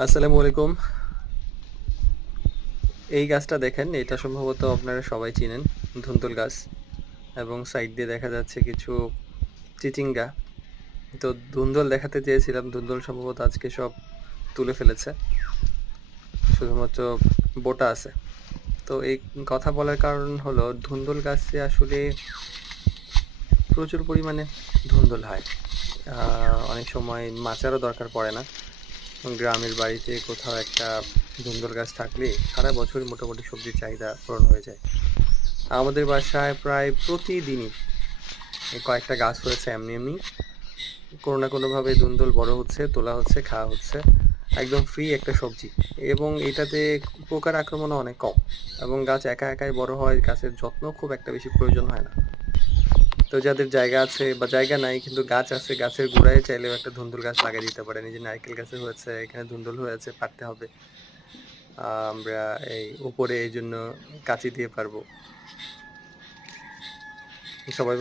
আসসালামু আলাইকুম। এই গাছটা দেখেন, এটা সম্ভবত আপনারা সবাই চিনেন, ধুন্দুল গাছ এবং সাইড দিয়ে দেখা যাচ্ছে কিছু চিচিঙ্গা। তো ধুন্দুল দেখাতে চেয়েছিলাম, ধুন্দুল সম্ভবত আজকে সব তুলে ফেলেছে। শুধুমাত্র বোটা আছে। তো এই কথা বলার কারণ হলো ধুন্দুল গাছে আসলে প্রচুর পরিমাণে ধুন্দুল হয়। অনেক সময় মাচারও দরকার পড়ে না। গ্রামের বাড়িতে কোথাও একটা ধুন্দুল গাছ থাকলে সারা বছরই মোটামুটি সবজির চাহিদা পূরণ হয়ে যায়। আমাদের বাসায় প্রায় প্রতিদিনই কয়েকটা গাছ হয়েছে এমনি এমনি। কোনো না কোনোভাবে ধুন্দুল বড় হচ্ছে, তোলা হচ্ছে, খাওয়া হচ্ছে। একদম ফ্রি একটা সবজি এবং এটাতে পোকার আক্রমণও অনেক কম এবং গাছ একা একাই বড় হয়, গাছের যত্ন খুব একটা বেশি প্রয়োজন হয় না। তো যাদের জায়গা আছে বা জায়গা নাই কিন্তু গাছ আছে, গাছের গোড়ায় চাইলেও একটা ধুন্দুল গাছ লাগিয়ে দিতে পারেন। এই যে নারকেল গাছে হয়েছে, এখানে ধুন্দুল হয়েছে, পারতে হবে। আমরা এই উপরে এই জন্য কাঁচি দিয়ে পারবো। সবাই